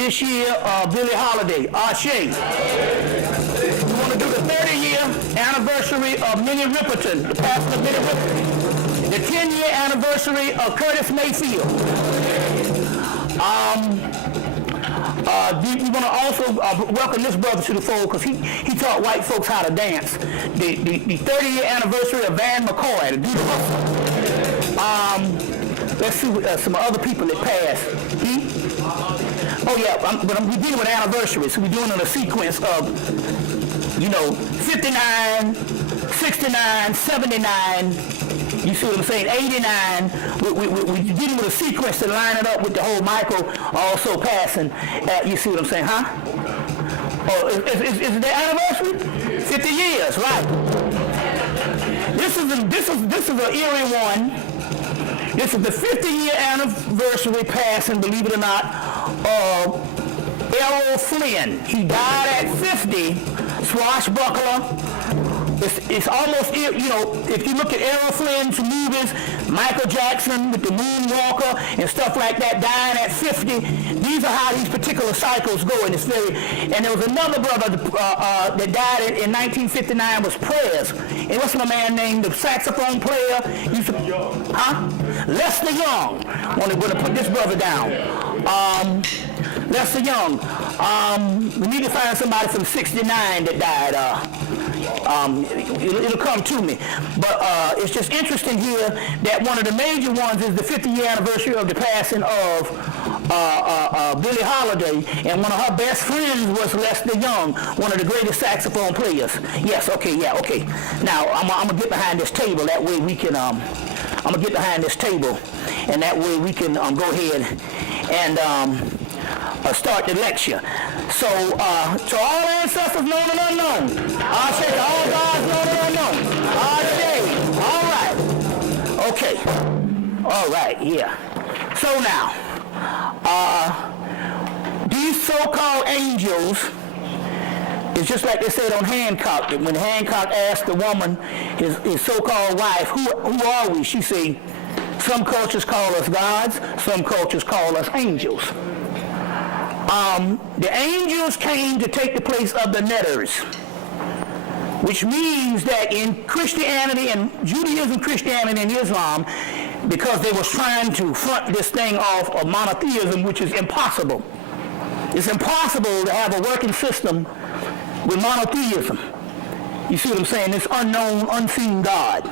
this year, Billie Holiday, Archangel. We want to do the 30-year anniversary of Minnie Riperton, the pastor of Minnie Riperton. The 10-year anniversary of Curtis Mayfield. We want to also welcome this brother to the fold because he taught white folks how to dance. The 30-year anniversary of McCoy, to do the hustle. Let's see some other people that passed. Oh yeah, we're dealing with anniversaries, so we're doing it in a sequence of, 59, 69, 79, you see what I'm saying, 89. We're dealing with a sequence to line it up with the whole Michael also passing. You see what I'm saying, huh? Oh, is it their anniversary? 50 years, right. This is an eerie one. This is the 50-year anniversary passing, believe it or not, of Errol Flynn. He died at 50, swashbuckler. It's almost, if you look at Errol Flynn's movies, Michael Jackson with the Moonwalker and stuff like that, dying at 50, these are how these particular cycles go, and and there was another brother that died in 1959 was Prayers. And what's my man named, the saxophone player? Lester Young. Want to put this brother down. Lester Young. We need to find somebody from 69 that died. It'll come to me. But it's just interesting here that one of the major ones is the 50-year anniversary of the passing of Billie Holiday, and one of her best friends was Lester Young, one of the greatest saxophone players. Yes, okay. Now, I'm going to get behind this table. That way we can, I'm going to get behind this table, and that way we can go ahead and start the lecture. So, to all ancestors known and unknown, I say to all gods known and unknown, I say, all right, okay, all right, yeah. So now, these so-called angels, it's just like they said on Hancock, that when Hancock asked the woman, his so-called wife, who are we? She said, some cultures call us gods, some cultures call us angels. The angels came to take the place of the Neterus, which means that in Christianity and Judaism, Christianity, and Islam, because they was trying to front this thing off of monotheism, which is impossible. It's impossible to have a working system with monotheism. You see what I'm saying? This unknown, unseen God.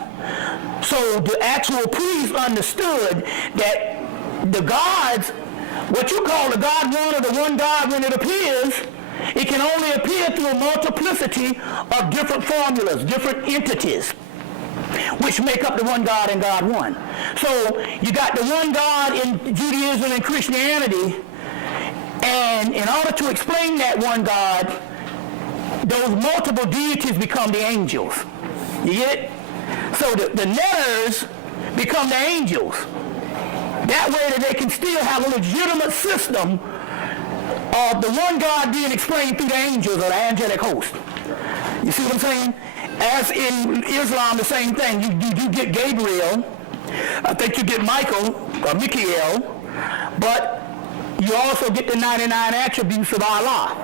So the actual priests understood that the gods, what you call the God one or the one God when it appears, it can only appear through a multiplicity of different formulas, different entities, which make up the one God and God one. So you got the one God in Judaism and Christianity, and in order to explain that one God, those multiple deities become the angels. You get it? So the Neters become the angels. That way that they can still have a legitimate system of the one God being explained through the angels or the angelic host. You see what I'm saying? As in Islam, the same thing. You get Gabriel. I think you get Michael or Michael, but you also get the 99 attributes of Allah.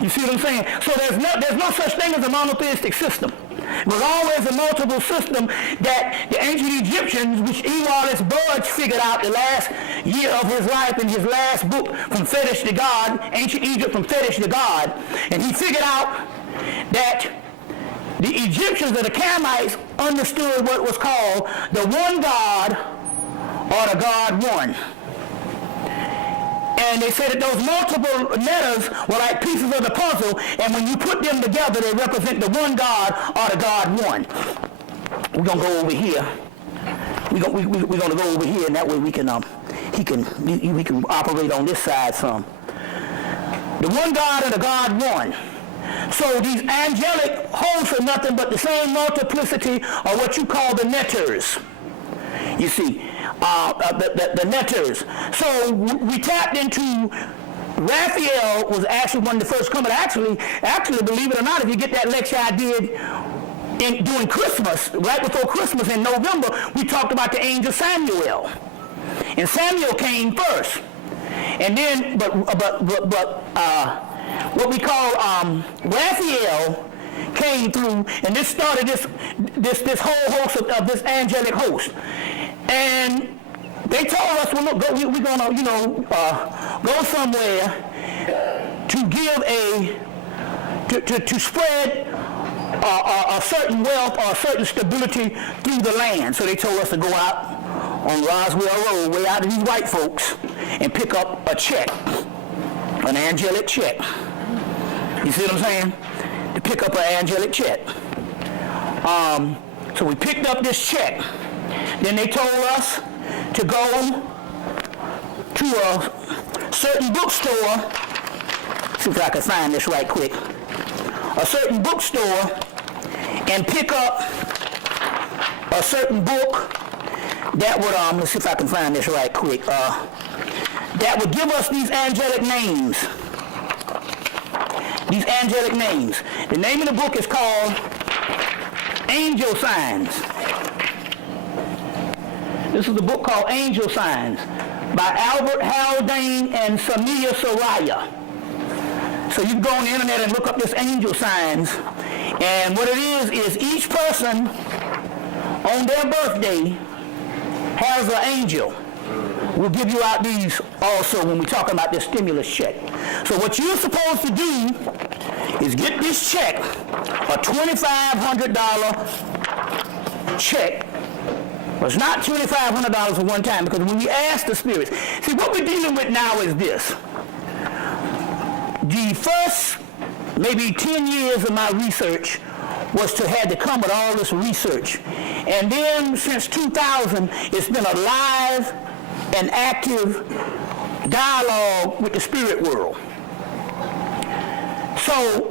You see what I'm saying? So there's no such thing as a monotheistic system. It was always a multiple system that the ancient Egyptians, which Ewald Budge figured out the last year of his life in his last book, From Fetish to God, Ancient Egypt from Fetish to God, and he figured out that the Egyptians or the Kemites understood what was called the one God or the God one. And they said that those multiple letters were like pieces of the puzzle, and when you put them together, they represent the one God or the God one. We're gonna go over here. We're gonna go over here, and that way we can we can operate on this side some. The one God and the God one. So these angelic hosts are nothing but the same multiplicity of what you call the Neters. You see. The Neters. So we tapped into, Raphael was actually one of the first coming. Actually, believe it or not, if you get that lecture I did during Christmas, right before Christmas in November, we talked about the angel Samuel. And Samuel came first. And then, what we call Raphael came through, and this started this whole host of this angelic host. And they told us, well, look, we're gonna, go somewhere to give to spread a certain wealth or a certain stability through the land. So they told us to go out on Roswell Road, way out to these white folks, and pick up a check, an angelic check. You see what I'm saying? To pick up an angelic check. So we picked up this check. Then they told us to go to a certain bookstore. See if I can find this right quick. A certain bookstore and pick up a certain book that would, let's see if I can find this right quick, that would give us these angelic names. These angelic names. The name of the book is called Angel Signs. This is the book called Angel Signs by Albert Haldane and Samia Seraiah. So you can go on the internet and look up this angel signs, and what it is each person on their birthday has an angel. We'll give you out these also when we're talking about this stimulus check. So what you're supposed to do is get this check, a $2,500 check. Well, it's not $2,500 at one time, because when we ask the spirits, see what we're dealing with now is this. The first maybe 10 years of my research was to have to come with all this research. And then since 2000, it's been a live and active dialogue with the spirit world. So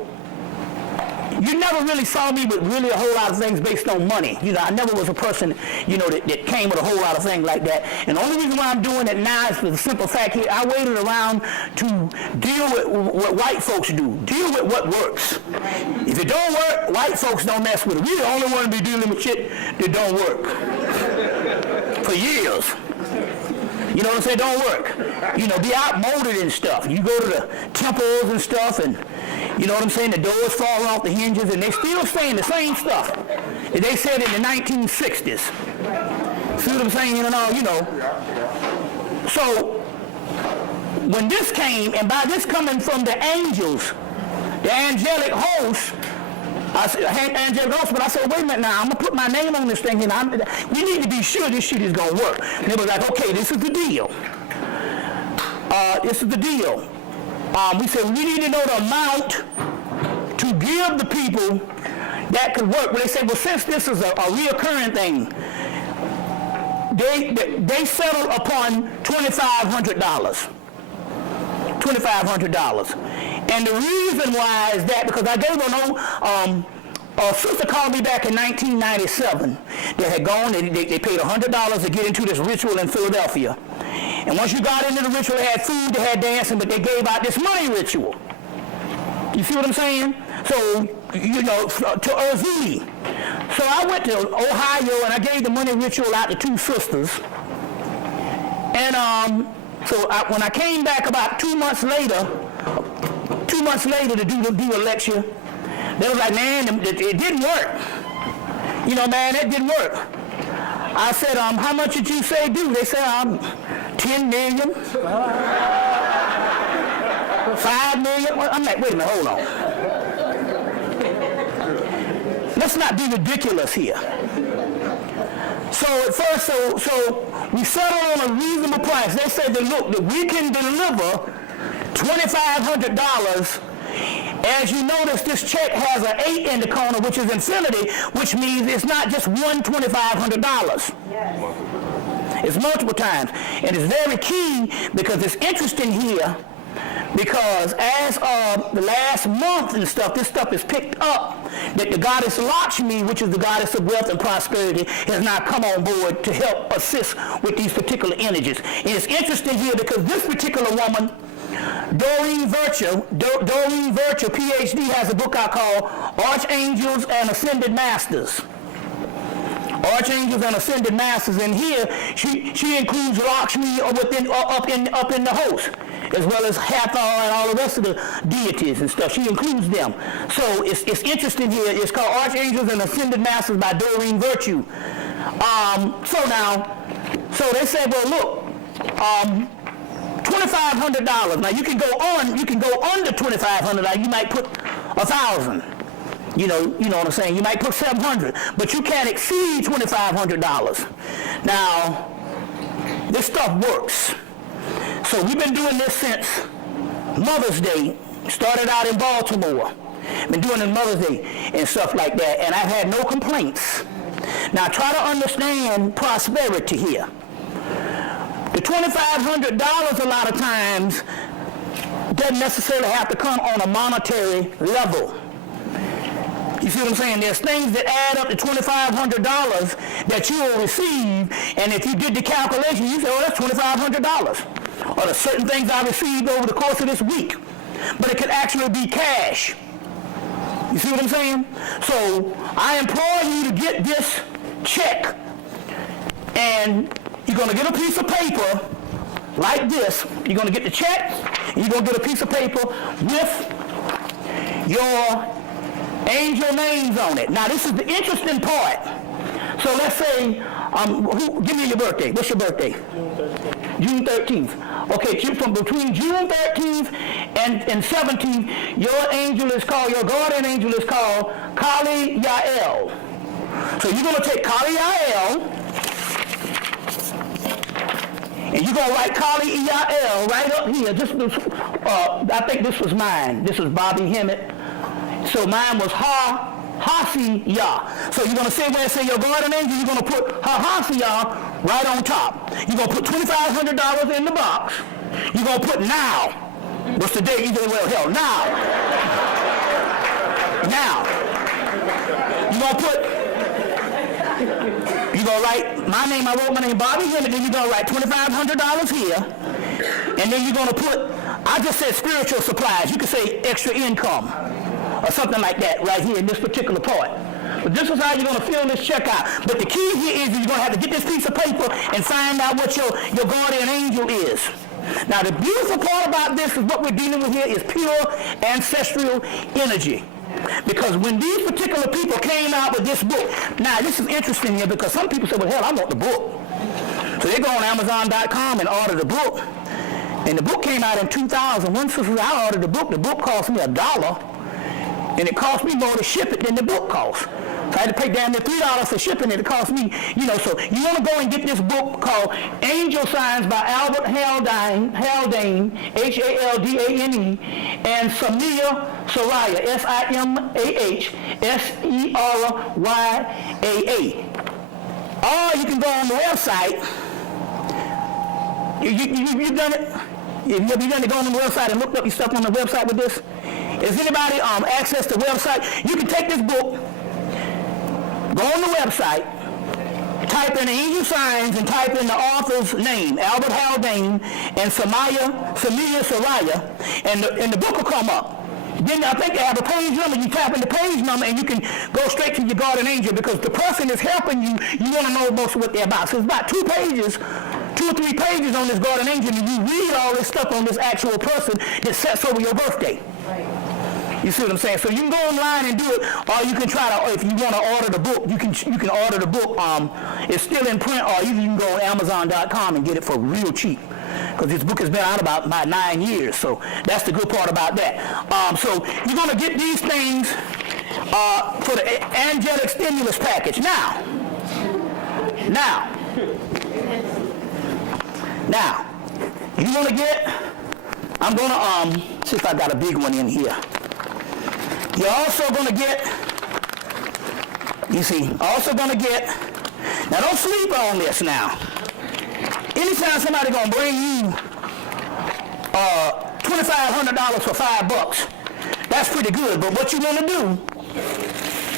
you never really saw me with really a whole lot of things based on money. I never was a person, that came with a whole lot of things like that. And the only reason why I'm doing it now is for the simple fact here, I waited around to deal with what white folks do. Deal with what works. If it don't work, white folks don't mess with it. We're the only one to be dealing with shit that don't work. For years. You know what I'm saying? Don't work. Be outmoded and stuff. You go to the temples and stuff, and you know what I'm saying? The doors fall off the hinges, and they still saying the same stuff that they said in the 1960s. See what I'm saying? So when this came, and by this coming from the angels, the angelic hosts, I said, angelic host, but I said, wait a minute now, I'm going to put my name on this thing, and we need to be sure this shit is going to work. And they were like, okay, this is the deal. This is the deal. We said, we need to know the amount to give the people that could work. But they said, well, since this is a reoccurring thing, they settled upon $2,500. $2,500. And the reason why is that because I gave a sister called me back in 1997 that had gone and they paid $100 to get into this ritual in Philadelphia. And once you got into the ritual, they had food, they had dancing, but they gave out this money ritual. You see what I'm saying? So, to Erzuli. So I went to Ohio and I gave the money ritual out to two sisters. And when I came back about 2 months later to do a lecture, they was like, man, it didn't work. Man, it didn't work. I said, how much did you say do? They said, 10 million, 5 million. Well, I'm like, wait a minute, hold on. Let's not be ridiculous here. So at first, so we settled on a reasonable price. They said that, look, that we can deliver $2,500. As you notice, this check has an 8 in the corner, which is infinity, which means it's not just one $2,500. Yes. It's multiple times. And it's very key because it's interesting here because as of the last month and stuff, this stuff is picked up that the goddess Lakshmi, which is the goddess of wealth and prosperity, has now come on board to help assist with these particular energies. And it's interesting here because this particular woman, Doreen Virtue, PhD, has a book out called Archangels and Ascended Masters. Archangels and Ascended Masters, and here she includes Lakshmi up in the host. as well as Hathor and all the rest of the deities and stuff. She includes them. So it's interesting here. It's called Archangels and Ascended Masters by Doreen Virtue. So they said, well, look, $2,500. Now you can go under $2,500. You might put 1,000. You know what I'm saying? You might put 700, but you can't exceed $2,500. Now, this stuff works. So we've been doing this since Mother's Day. Started out in Baltimore. Been doing it Mother's Day and stuff like that, and I've had no complaints. Now try to understand prosperity here. The $2,500 a lot of times doesn't necessarily have to come on a monetary level. You see what I'm saying? There's things that add up to $2,500 that you will receive, and if you did the calculation, you say, oh, that's $2,500. Or there's certain things I received over the course of this week. But it could actually be cash. You see what I'm saying? So I implore you to get this check, and you're going to get a piece of paper like this. You're going to get the check, and you're going to get a piece of paper with your angel names on it. Now, this is the interesting part. So let's say, give me your birthday. What's your birthday? June 13th. Okay, from between June 13th and 17th, your guardian angel is called Kali Yael. So you're going to take Kali Yael, and you're going to write Kali Yael right up here. I think this was mine. This was Bobby Hemmitt. So mine was Ha-Hasi-Ya. So you're going to say where it says your guardian angel, you're going to put Ha-Hasi-Ya right on top. You're going to put $2,500 in the box. You're going to put now. What's the date? You say, well, hell, now. Now. You're going to write my name. I wrote my name, Bobby Hemmitt. Then you're going to write $2,500 here. And then you're going to put, I just said spiritual supplies. You could say extra income or something like that right here in this particular part. But this is how you're going to fill this check out. But the key here is you're going to have to get this piece of paper and find out what your guardian angel is. Now, the beautiful part about this is what we're dealing with here is pure ancestral energy. Because when these particular people came out with this book, now this is interesting here because some people say, well, hell, I want the book. So they go on Amazon.com and order the book. And the book came out in 2000. One sister said, I ordered the book. The book cost me $1. And it cost me more to ship it than the book cost. So I had to pay down there $3 for shipping it. It cost me, so you want to go and get this book called Angel Signs by Albert Haldane, Haldane, and Samia Seraiah, Simahseriaa. Or you can go on the website. You've done it? Have you done it? Go on the website and look up your stuff on the website with this? Is anybody access the website? You can take this book, go on the website, type in Angel Signs and type in the author's name, Albert Haldane and Samia Seraiah, and the book will come up. Then I think they have a page number. You tap in the page number and you can go straight to your guardian angel because the person is helping you. You want to know most of what they're about. So it's about 2 or 3 pages on this guardian angel, and you read all this stuff on this actual person that sets over your birthday. Right. You see what I'm saying? So you can go online and do it, or you can try to, if you want to order the book, you can order the book. It's still in print, or you can go on Amazon.com and get it for real cheap. Because this book has been out about 9 years, so that's the good part about that. So you're going to get these things for the angelic stimulus package. Now, you're going to get, I'm going to see if I got a big one in here. You're also going to get, now don't sleep on this now. Anytime somebody going to bring you $2,500 for $5, that's pretty good. But what you want to do,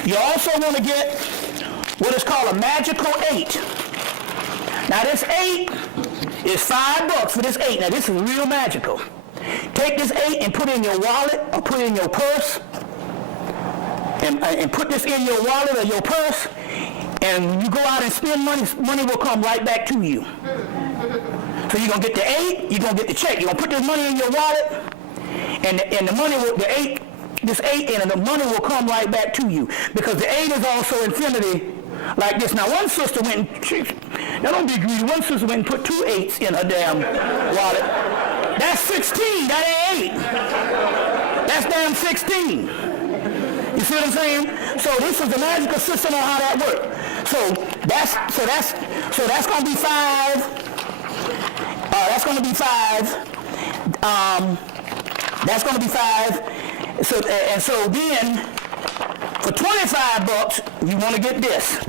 you also want to get what is called a magical 8. Now this 8 is $5 for this 8. Now this is real magical. Take this 8 and put it in your wallet or put it in your purse. And put this in your wallet or your purse. And when you go out and spend money, money will come right back to you. So you're going to get the 8, you're going to get the check. You're going to put this money in your wallet, and the money will, this 8 in, and the money will come right back to you. Because the 8 is also infinity like this. Now one sister went and, now don't be greedy, one sister went and put 2 8s in her damn wallet. That's 16, that ain't 8. That's damn 16. You see what I'm saying? So this is the magical system on how that works. So that's going to be 5. That's going to be 5. That's going to be 5. So and so then for $25 you want to get this.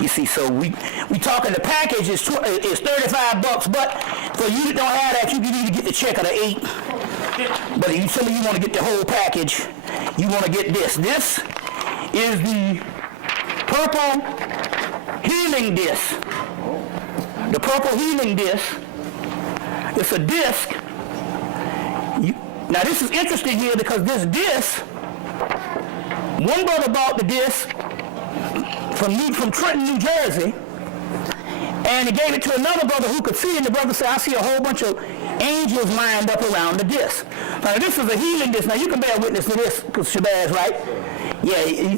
You see, so we talking the package is $35, but for you that don't have that, you need to get the check of the 8. But if some of you want to get the whole package, you want to get this. This is the purple healing disc. The purple healing disc. It's a disc. Now this is interesting here because this disc, one brother bought the disc from Trenton, New Jersey, and he gave it to another brother who could see it, and the brother said, I see a whole bunch of angels lined up around the disc. Now this is a healing disc. Now you can bear witness to this, because Shabazz, right? Yeah,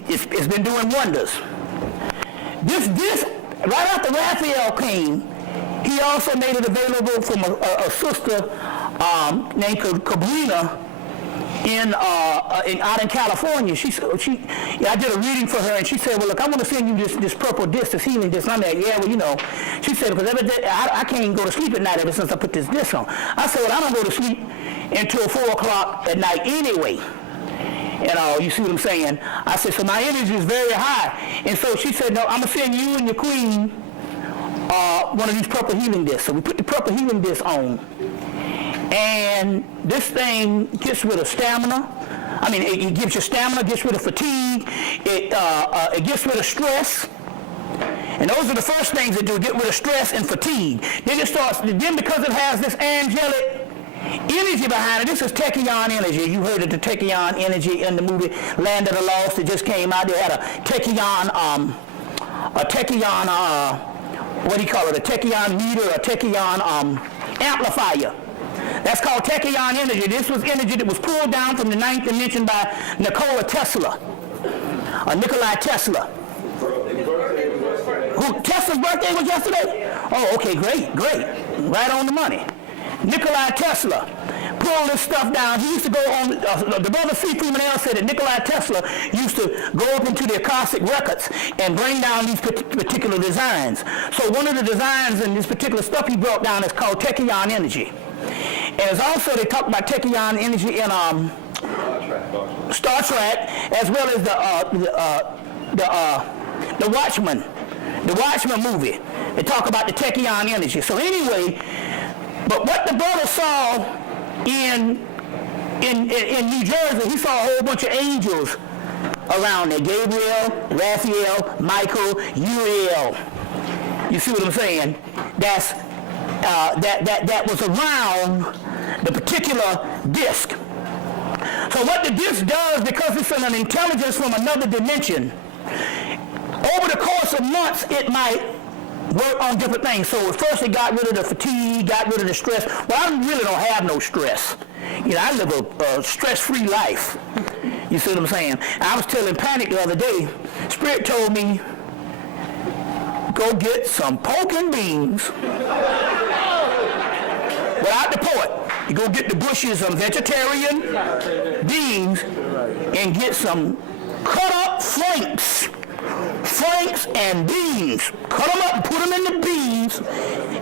it's been doing wonders. This disc, right after Raphael came, he also made it available from a sister named Cabrina out in California. I did a reading for her, and she said, well, look, I want to send you this purple disc, this healing disc. And I'm like, yeah, well, you know. She said, because every day, I can't go to sleep at night ever since I put this disc on. I said, well, I don't go to sleep until 4 o'clock at night anyway. You see what I'm saying? I said, so my energy is very high. And so she said, no, I'm going to send you and your queen one of these purple healing discs. So we put the purple healing disc on. And this thing gets rid of stamina. I mean, it gives you stamina, gets rid of fatigue, it gets rid of stress. And those are the first things it do, get rid of stress and fatigue. Then because it has this angelic energy behind it, this is Tachyon energy. You heard of the Tachyon energy in the movie Land of the Lost that just came out. They had a Tachyon, what do you call it, a Tachyon meter, a Tachyon amplifier. That's called Tachyon energy. This was energy that was pulled down from the 9th dimension by Nikola Tesla. Tesla's birthday was yesterday? Oh, okay, great. Right on the money. Nikola Tesla pulled this stuff down. He used to go on, the brother C. Freeman L. said that Nikola Tesla used to go up into the Akashic records and bring down these particular designs. So one of the designs in this particular stuff he brought down is called Tachyon energy. And it's also, they talk about Tachyon energy in Star Trek, as well as the Watchmen movie. They talk about the Tachyon energy. So anyway, but what the brother saw in New Jersey, he saw a whole bunch of angels around there. Gabriel, Raphael, Michael, Uriel. You see what I'm saying? That was around the particular disc. So what the disc does, because it's an intelligence from another dimension, over the course of months, it might work on different things. So at first it got rid of the fatigue, got rid of the stress. Well, I really don't have no stress. I live a stress-free life. You see what I'm saying? I was telling Panic the other day, Spirit told me, go get some pork and beans without the pork. You go get the bushes of vegetarian beans and get some cut up flanks and beans. Cut them up and put them in the beans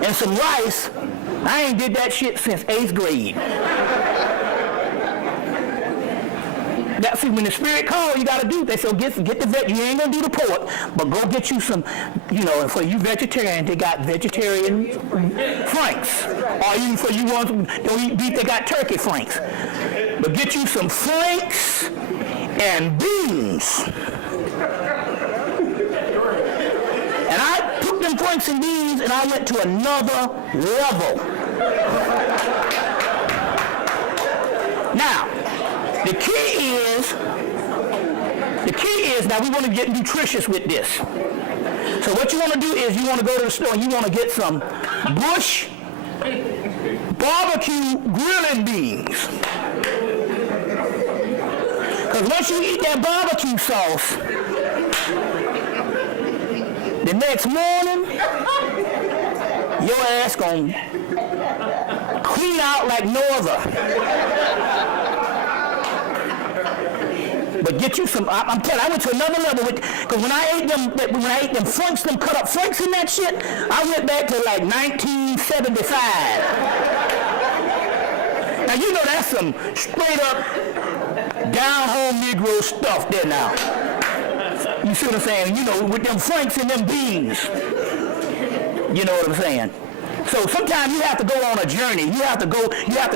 and some rice. I ain't did that shit since 8th grade. See, when the Spirit calls, you got to do that. So get the vet. You ain't going to do the pork, but go get you some, and for you vegetarian, they got vegetarian flanks. Or even for you ones who don't eat beef, they got turkey flanks. But get you some flanks and beans. And I took them flanks and beans and I went to another level. Now, the key is, now we want to get nutritious with this. So what you want to do is you want to go to the store and you want to get some bush barbecue grilling beans. Because once you eat that barbecue sauce, the next morning, your ass gonna clean out like no other. But get you some, I'm telling you, I went to another level because when I ate them Franks, them cut up Franks in that shit, I went back to like 1975. Now you know that's some straight up down-home Negro stuff there now. You see what I'm saying? You know, with them Franks and them beans. You know what I'm saying? So sometimes you have to go on a journey. You have to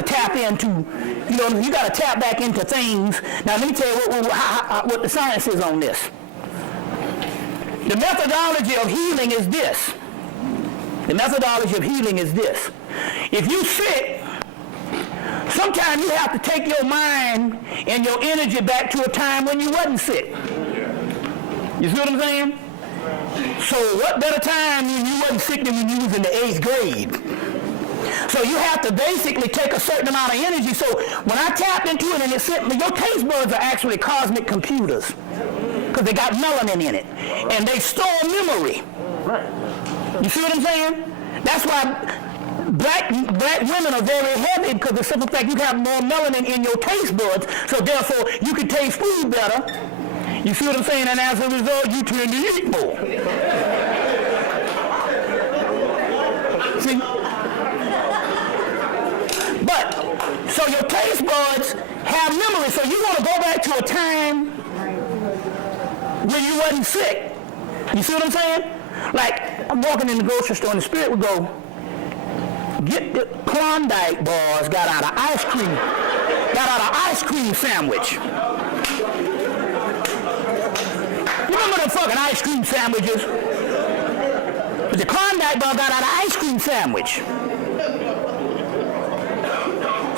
tap into, you know, you got to tap back into things. Now let me tell you what the science is on this. The methodology of healing is this. The methodology of healing is this. If you sick, sometimes you have to take your mind and your energy back to a time when you wasn't sick. You see what I'm saying? So what better time when you wasn't sick than when you was in the 8th grade? So you have to basically take a certain amount of energy. So when I tapped into it and it said, your taste buds are actually cosmic computers because they got melanin in it. And they store memory. Right. You see what I'm saying? That's why black women are very heavy because the simple fact you have more melanin in your taste buds, so therefore you can taste food better. You see what I'm saying? And as a result, you tend to eat more. See? But, so your taste buds have memory. So you want to go back to a time when you wasn't sick. You see what I'm saying? Like, I'm walking in the grocery store and the spirit would go, get the Klondike bars got out of ice cream sandwich. You remember the fucking ice cream sandwiches? But the Klondike bar got out of ice cream sandwich.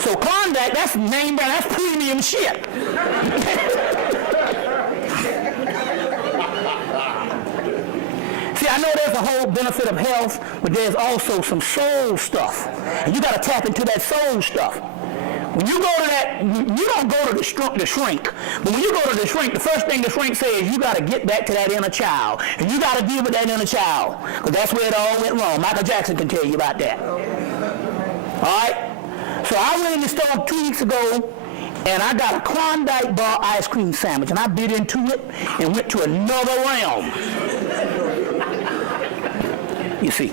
So Klondike, that's name brand, that's premium shit. See, I know there's a whole benefit of health, but there's also some soul stuff. And you got to tap into that soul stuff. When you go to that, you don't go to the shrink. But when you go to the shrink, the first thing the shrink says is you got to get back to that inner child. And you got to deal with that inner child. Because that's where it all went wrong. Michael Jackson can tell you about that. All right? So I went in the store 2 weeks ago, and I got a Klondike bar ice cream sandwich. And I bit into it and went to another realm. You see.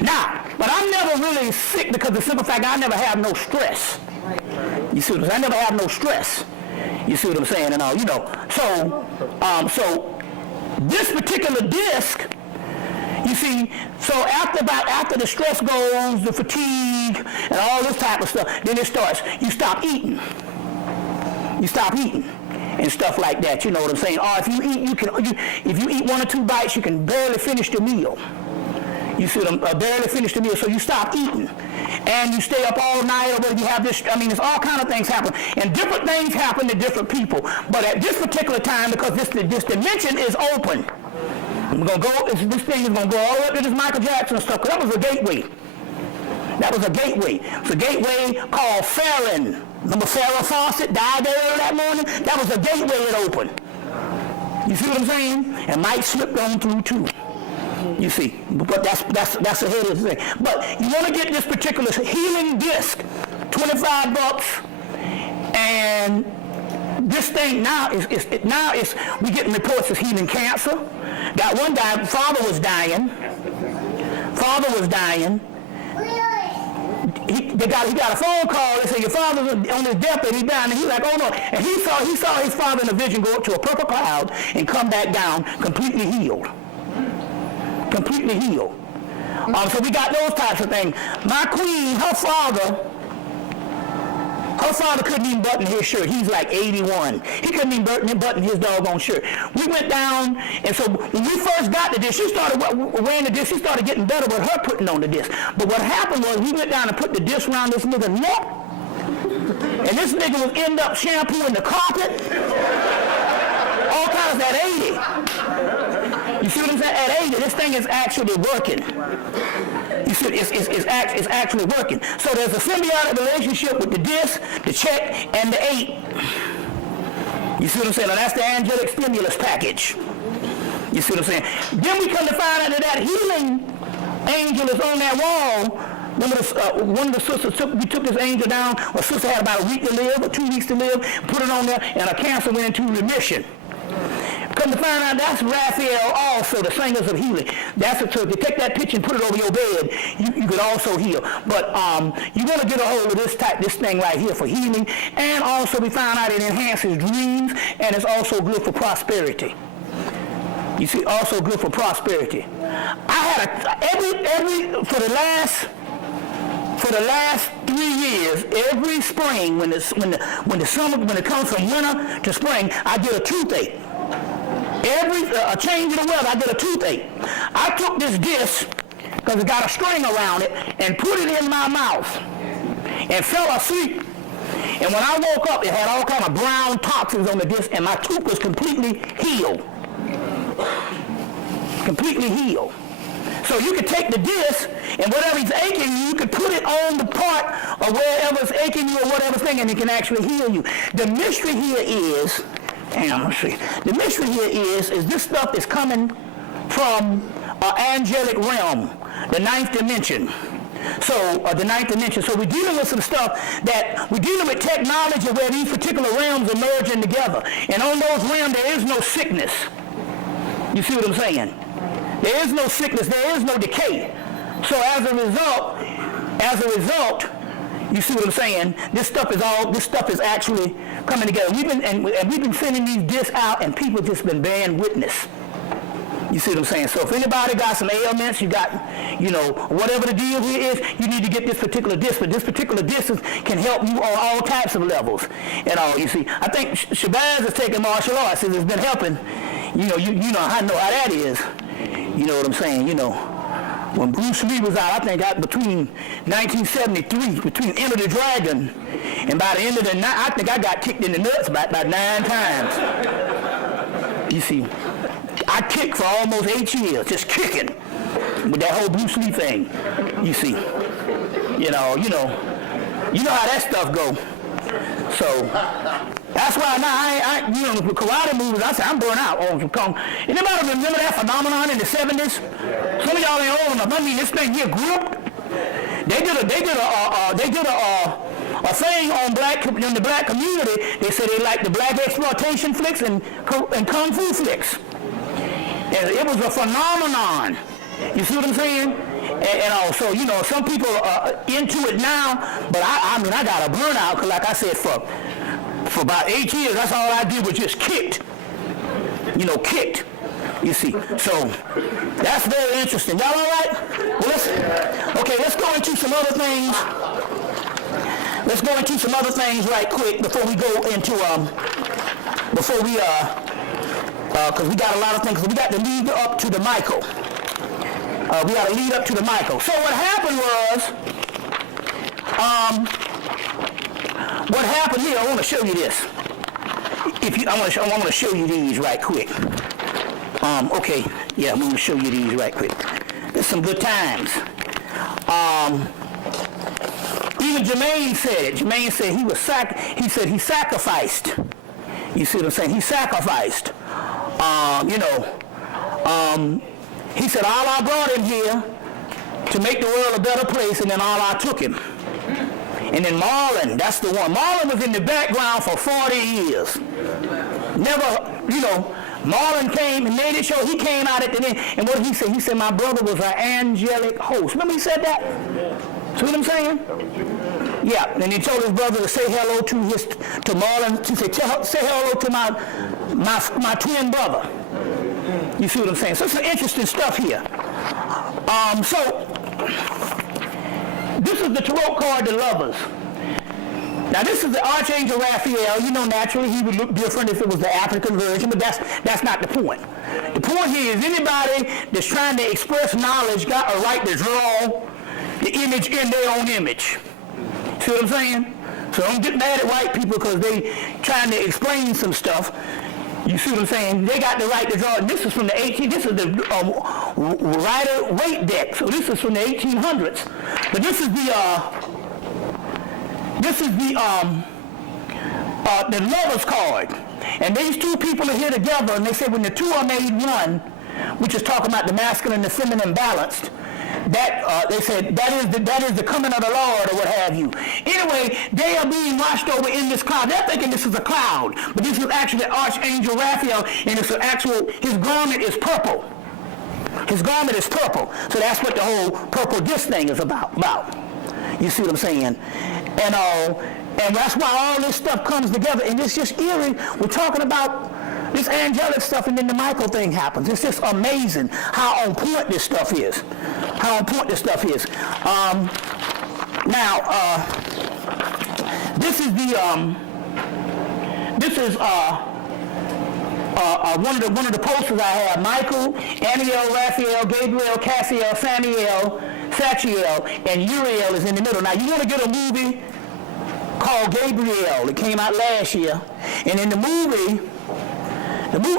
Now, but I'm never really sick because of the simple fact I never have no stress. You see what I'm saying? I never have no stress. You see what I'm saying? And all, you know. So this particular disc, you see, so after the stress goes, the fatigue, and all this type of stuff, then it starts. You stop eating. You stop eating. And stuff like that, you know what I'm saying? Or if you eat, if you eat 1 or 2 bites, you can barely finish the meal. You see them barely finish the meal, so you stop eating. And you stay up all night, or whether you have this, I mean, there's all kind of things happen. And different things happen to different people. But at this particular time, because this dimension is open, I'm gonna go, this thing is going to go all the way up to this Michael Jackson stuff, because that was a gateway. That was a gateway. It's a gateway called Farron. Remember Farrah Fawcett died there early that morning? That was a gateway that opened. You see what I'm saying? And Mike slipped on through too. You see, but that's ahead of the thing. But you want to get this particular healing disc, $25, and this thing now is we getting reports of healing cancer. Got one guy, father was dying. He got a phone call. They said your father's on his deathbed. He died, and he's like, oh no. And he saw his father in a vision go up to a purple cloud and come back down completely healed. Completely healed. So we got those types of things. My queen, her father couldn't even button his shirt. He's like 81. He couldn't even button his doggone shirt. We went down, and so when we first got the disc, she started wearing the disc. She started getting better with her putting on the disc. But what happened was we went down and put the disc around this nigga's neck, and this nigga would end up shampooing the carpet. All kinds at 80. You see what I'm saying? At 80, this thing is actually working. You You see, it's actually working. So there's a symbiotic relationship with the disc, the check, and the 8. You see what I'm saying? Now that's the angelic stimulus package. You see what I'm saying? Then we come to find out that healing angel is on that wall. Remember, one of the sisters we took this angel down. A sister had about a week to live or 2 weeks to live. Put it on there, and her cancer went into remission. Come to find out that's Raphael also, the singers of healing. So if you take that picture and put it over your bed, you could also heal. But you want to get a hold of this thing right here for healing. And also we found out it enhances dreams, and it's also good for prosperity. You see, also good for prosperity. I had for the last 3 years, every spring when the summer, when it comes from winter to spring, I get a toothache. A change in the weather, I get a toothache. I took this disc, because it got a string around it, and put it in my mouth and fell asleep. And when I woke up, it had all kind of brown toxins on the disc, and my tooth was completely healed. Completely healed. So you could take the disc, and whatever's aching you, you could put it on the part of wherever's aching you or whatever's thing, and it can actually heal you. The mystery here is, the mystery here is this stuff is coming from an angelic realm, the 9th dimension. So, the 9th dimension. So we're dealing with some stuff we're dealing with technology where these particular realms are merging together. And on those realms, there is no sickness. You see what I'm saying? There is no sickness. There is no decay. So as a result, you see what I'm saying? This stuff is actually coming together. We've been sending these discs out, and people just been bearing witness. You see what I'm saying? So if anybody got some ailments, you got, whatever the deal here is, you need to get this particular disc. But this particular disc can help you on all types of levels. You see, I think Shabazz is taking martial arts, and it's been helping. I know how that is. You know what I'm saying? When Bruce Lee was out, I think between 1973, between Enter the Dragon, and by the end of the night, I think I got kicked in the nuts about 9 times. You see, I kicked for almost 8 years, just kicking with that whole Bruce Lee thing. You see, you know how that stuff go. So that's why now with karate movies, I say I'm burnt out on some kung. Anybody remember that phenomenon in the 70s? Some of y'all ain't old enough. I mean, this thing here grew up. They did a thing on in the black community. They said they liked the black exploitation flicks and kung fu flicks. And it was a phenomenon. You see what I'm saying? And also, some people are into it now, but I got a burnout, because like I said, for about 8 years, that's all I did was just kicked. Kicked. You see. So that's very interesting. Y'all all right? Well, let's go into some other things. Let's go into some other things right quick before we go into because we got a lot of things. We got to lead up to the Michael. We got to lead up to the Michael. So what happened here, I want to show you this. I want to show you these right quick. I'm going to show you these right quick. There's some good times. Even Jermaine said it. Jermaine said he sacrificed. You see what I'm saying? He sacrificed. He said, all I brought him here to make the world a better place, and then all I took him. And then Marlon, that's the one. Marlon was in the background for 40 years. Never, Marlon came and made it show. He came out at the end. And what did he say? He said, my brother was an angelic host. Remember he said that? See what I'm saying? Yeah. And he told his brother to say hello to Marlon. He said, say hello to my twin brother. You see what I'm saying? So it's some interesting stuff here. So this is the tarot card, the Lovers. Now this is the Archangel Raphael. Naturally he would look different if it was the African version, but that's not the point. The point here is anybody that's trying to express knowledge got a right to draw the image in their own image. See what I'm saying? So don't get mad at white people because they trying to explain some stuff. You see what I'm saying? They got the right to draw. This is from the 18. This is the Rider-Waite deck. So this is from the 1800s. But this is the lover's card. And these two people are here together, and they say when the two are made one, which is talking about the masculine and the feminine balanced, that they said that is the coming of the Lord or what have you. Anyway, they are being washed over in this cloud. They're thinking this is a cloud, but this is actually Archangel Raphael, and it's his garment is purple. His garment is purple. So that's what the whole purple disc thing is about. You see what I'm saying? And that's why all this stuff comes together, and it's just eerie. We're talking about this angelic stuff, and then the Michael thing happens. It's just amazing how on point this stuff is. How on point this stuff is. This is one of the posters I have. Michael, Aniel, Raphael, Gabriel, Cassiel, Samiel, Sachiel, and Uriel is in the middle. Now you want to get a movie called Gabriel. It came out last year, and in the movie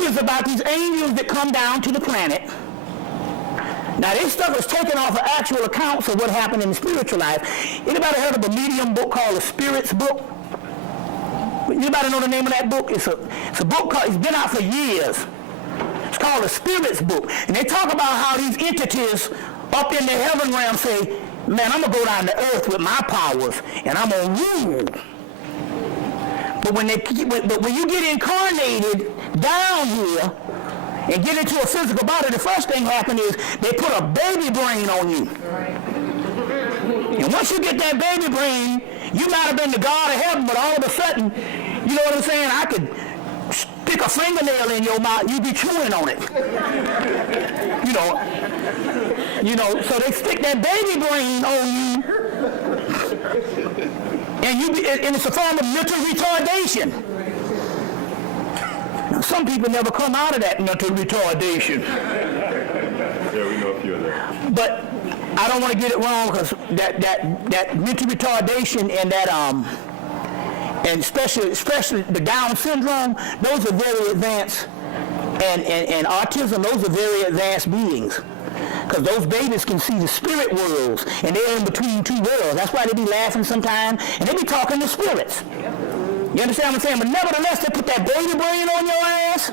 is about these angels that come down to the planet. Now this stuff is taken off of actual accounts of what happened in the spiritual life. Anybody heard of a medium book called The Spirits Book? Anybody know the name of that book? It's a book called, it's been out for years. It's called The Spirits Book. And they talk about how these entities up in the heaven realm say, man, I'm going to go down to earth with my powers, and I'm going to rule. But when you get incarnated down here and get into a physical body, the first thing happens is they put a baby brain on you. And once you get that baby brain, you might have been the God of heaven, but all of a sudden, you know what I'm saying, I could stick a fingernail in your mouth, you'd be chewing on it. So they stick that baby brain on you, and it's a form of mental retardation. Now, some people never come out of that mental retardation. Yeah, we know a few of them. But I don't want to get it wrong, because that mental retardation and that and especially the Down syndrome, those are very advanced, and autism, those are very advanced beings. Because those babies can see the spirit worlds, and they're in between two worlds. That's why they be laughing sometimes, and they be talking to spirits. You understand what I'm saying? But nevertheless, they put that baby brain on your ass,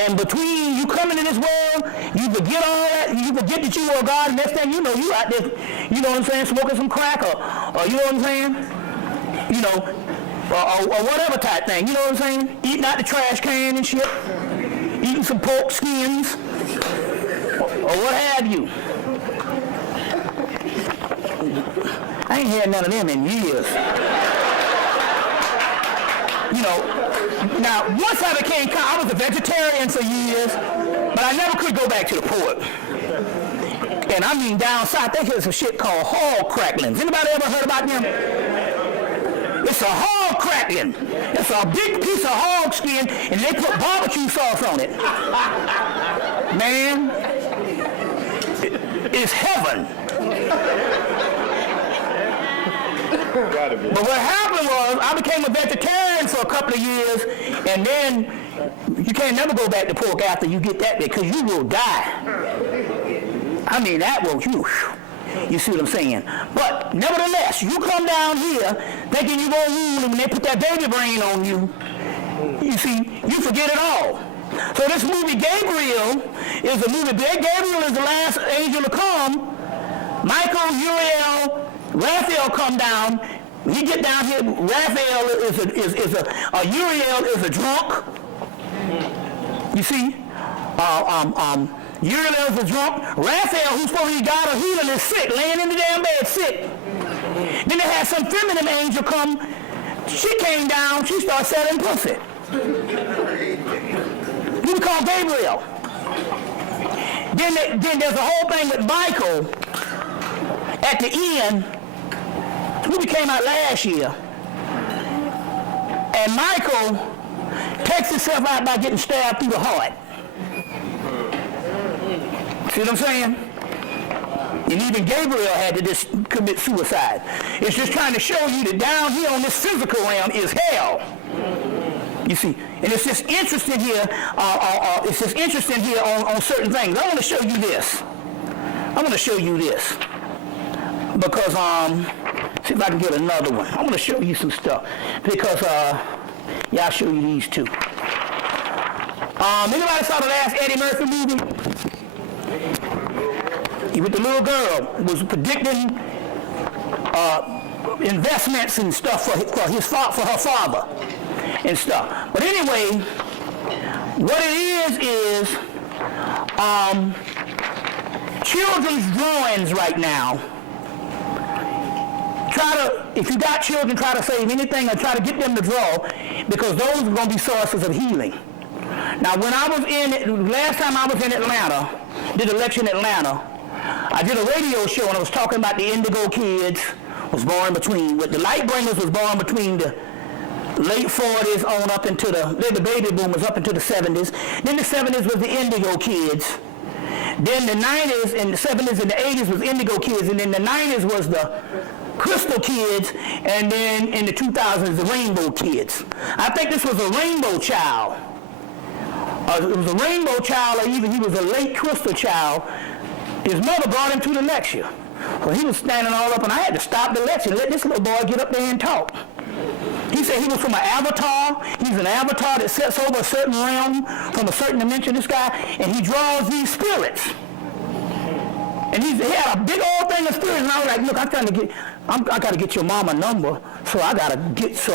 and between you coming in this world, you forget all that, you forget that you are God, and next thing you know, you out there, you know what I'm saying, smoking some crack, or you know what I'm saying? Or whatever type thing, you know what I'm saying? Eating out the trash can and shit, eating some pork skins, or what have you. I ain't had none of them in years. Now, once I was a vegetarian for years, but I never could go back to the pork. And I mean, down south, they hear some shit called hog cracklings. Anybody ever heard about them? It's a hog crackling. It's a big piece of hog skin, and they put barbecue sauce on it. Man, it's heaven. But what happened was, I became a vegetarian for a couple of years, and then you can't never go back to pork after you get that, because you will die. I mean, that will, you see what I'm saying? But nevertheless, you come down here thinking you're going to rule, and when they put that baby brain on you, you see, you forget it all. So this movie, Gabriel, is a movie. Gabriel is the last angel to come. Michael, Uriel, Raphael come down. When you get down here, Raphael Uriel is a drunk. You see? Uriel is a drunk. Raphael, who's supposed to be God of healing, is sick, laying in the damn bed, sick. Then they had some feminine angel come. She came down, she started selling pussy. We call Gabriel. Then there's a whole thing with Michael at the end. The movie came out last year. And Michael takes himself out by getting stabbed through the heart. See what I'm saying? And even Gabriel had to just commit suicide. It's just trying to show you that down here on this physical realm is hell. You see, and it's just interesting here. It's just interesting here on certain things. I want to show you this. Because see if I can get another one. I want to show you some stuff because yeah, I'll show you these too. Anybody saw the last Eddie Murphy movie? With the little girl was predicting investments and stuff for her father and stuff. But anyway, what it is children's drawings right now. If you got children, try to save anything and try to get them to draw, because those are going to be sources of healing. Now, last time I was in Atlanta, did a lecture in Atlanta, I did a radio show and I was talking about the indigo kids the Lightbringers was born between the late 40s on up into the baby boomers up into the 70s. Then the 70s was the indigo kids. Then the 90s and the 70s and the 80s was indigo kids, and then the 90s was the crystal kids, and then in the 2000s the rainbow kids. I think this was a rainbow child. It was a rainbow child, or even he was a late crystal child. His mother brought him to the lecture. Well, he was standing all up, and I had to stop the lecture and let this little boy get up there and talk. He said he was from an avatar. He's an avatar that sits over a certain realm from a certain dimension, this guy, and he draws these spirits. And he had a big old thing of spirits, and I was like, look, I got to get your mama number, so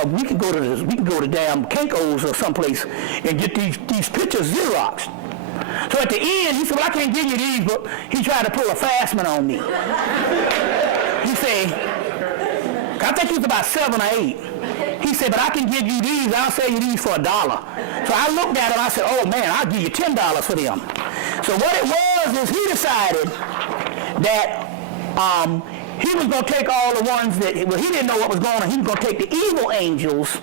we can go to damn Kinko's or someplace and get these pictures Xeroxed. So at the end, he said, well, I can't give you these, but he tried to pull a fast one on me. He said, I think he was about 7 or 8. He said, but I can give you these, I'll sell you these for $1. So I looked at him, I said, oh man, I'll give you $10 for them. So what it was is he decided that he was going to take all the ones that, well, he didn't know what was going on. He was going to take the evil angels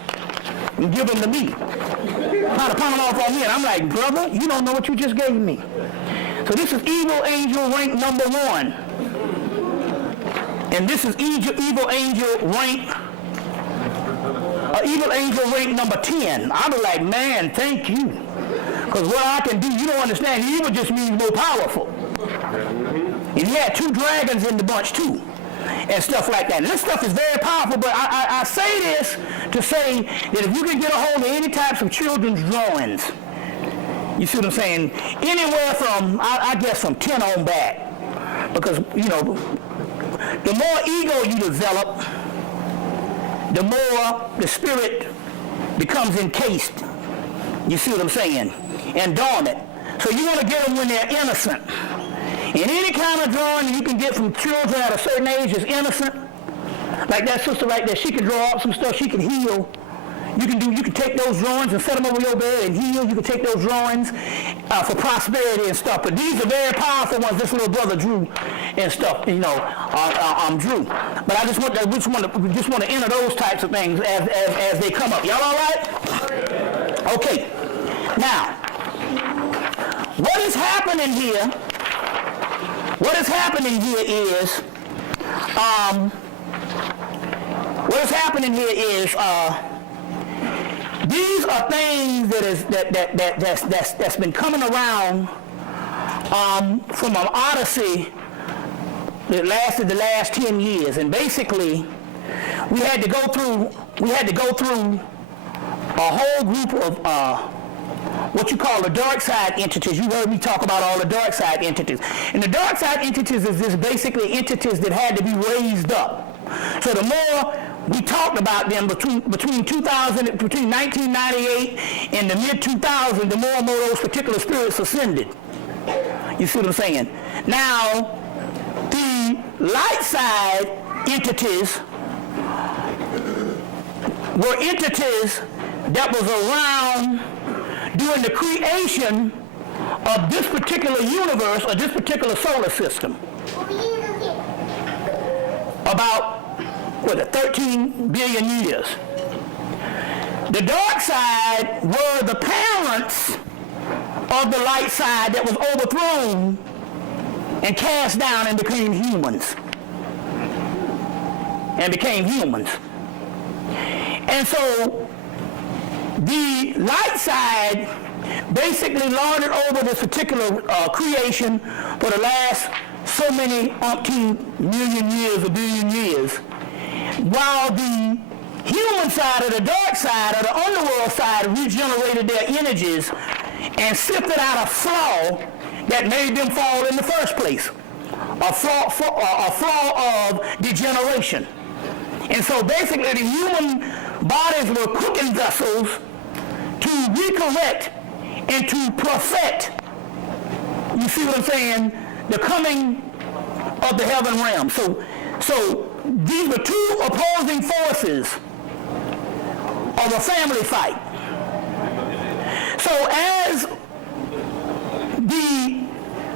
and give them to me. Trying to palm them off on me. And I'm like, brother, you don't know what you just gave me. So this is evil angel rank number 1. And this is evil angel rank number 10. I was like, man, thank you. Because what I can do, you don't understand. Evil just means more powerful. And he had 2 dragons in the bunch too, and stuff like that. And this stuff is very powerful, but I say this to say that if you can get a hold of any types of children's drawings, you see what I'm saying, anywhere from, I guess from 10 on back, because, you know, the more ego you develop, the more the spirit becomes encased, you see what I'm saying, and dormant. So you want to get them when they're innocent. And any kind of drawing you can get from children at a certain age is innocent. Like that sister right there, she can draw up some stuff, she can heal. You can take those drawings and set them over your bed and heal. You can take those drawings for prosperity and stuff. But these are very powerful ones this little brother drew and stuff, you know, drew. But I just want to enter those types of things as they come up. Y'all all right? Okay. Now, what is happening here is these are things that's been coming around from an odyssey that lasted the last 10 years, and basically we had to go through a whole group of what you call the dark side entities. You heard me talk about all the dark side entities. And the dark side entities is just basically entities that had to be raised up. So the more we talked about them between 1998 and the mid-2000s, the more and more those particular spirits ascended. You see what I'm saying? Now, the light side entities were entities that was around during the creation of this particular universe or this particular solar system. About, 13 billion years. The dark side were the parents of the light side that was overthrown and cast down and became humans. And so The light side basically lorded over this particular creation for the last so many umpteen million years or billion years, while the human side or the dark side or the underworld side regenerated their energies and sifted out a flaw that made them fall in the first place, a flaw of degeneration. And so basically the human bodies were cooking vessels to recorrect and to perfect, you see what I'm saying, the coming of the heaven realm. So these were two opposing forces of a family fight. So as the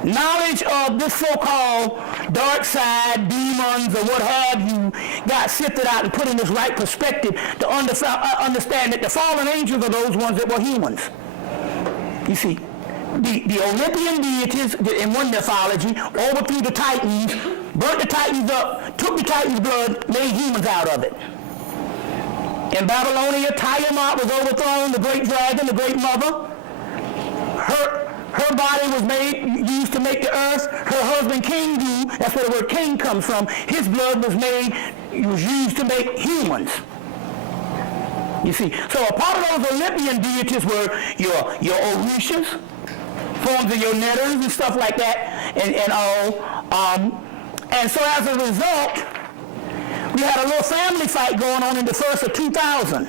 knowledge of this so-called dark side, demons, or what have you, got sifted out and put in this right perspective to understand that the fallen angels are those ones that were humans. You see, the Olympian deities in one mythology overthrew the Titans, burnt the Titans up, took the Titans' blood, made humans out of it. In Babylonia, Tiamat was overthrown, the great dragon, the great mother. Her body was used to make the earth. Her husband Kingu, that's where the word king comes from, his blood was used to make humans. You see, so a part of those Olympian deities were your Orishas, forms of your Neterus and stuff like that, and all. And so as a result, we had a little family fight going on in the first of 2000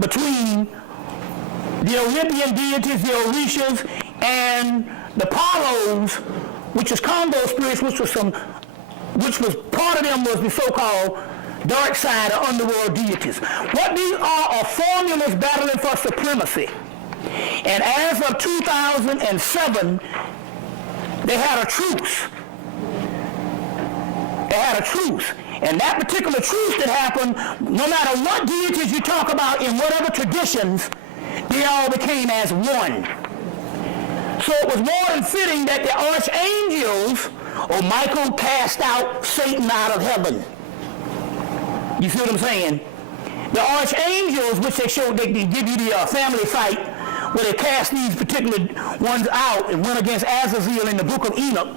between the Olympian deities, the Orishas, and the Palos, which is Congo spirits, which was part of them was the so-called dark side or underworld deities. What these are formulas battling for supremacy. And as of 2007, they had a truce. And that particular truce that happened, no matter what deities you talk about in whatever traditions, they all became as one. So it was more than fitting that the archangels, or Michael cast out Satan out of heaven. You see what I'm saying? The archangels, which they give you the family fight, where they cast these particular ones out and went against Azazel in the book of Enoch.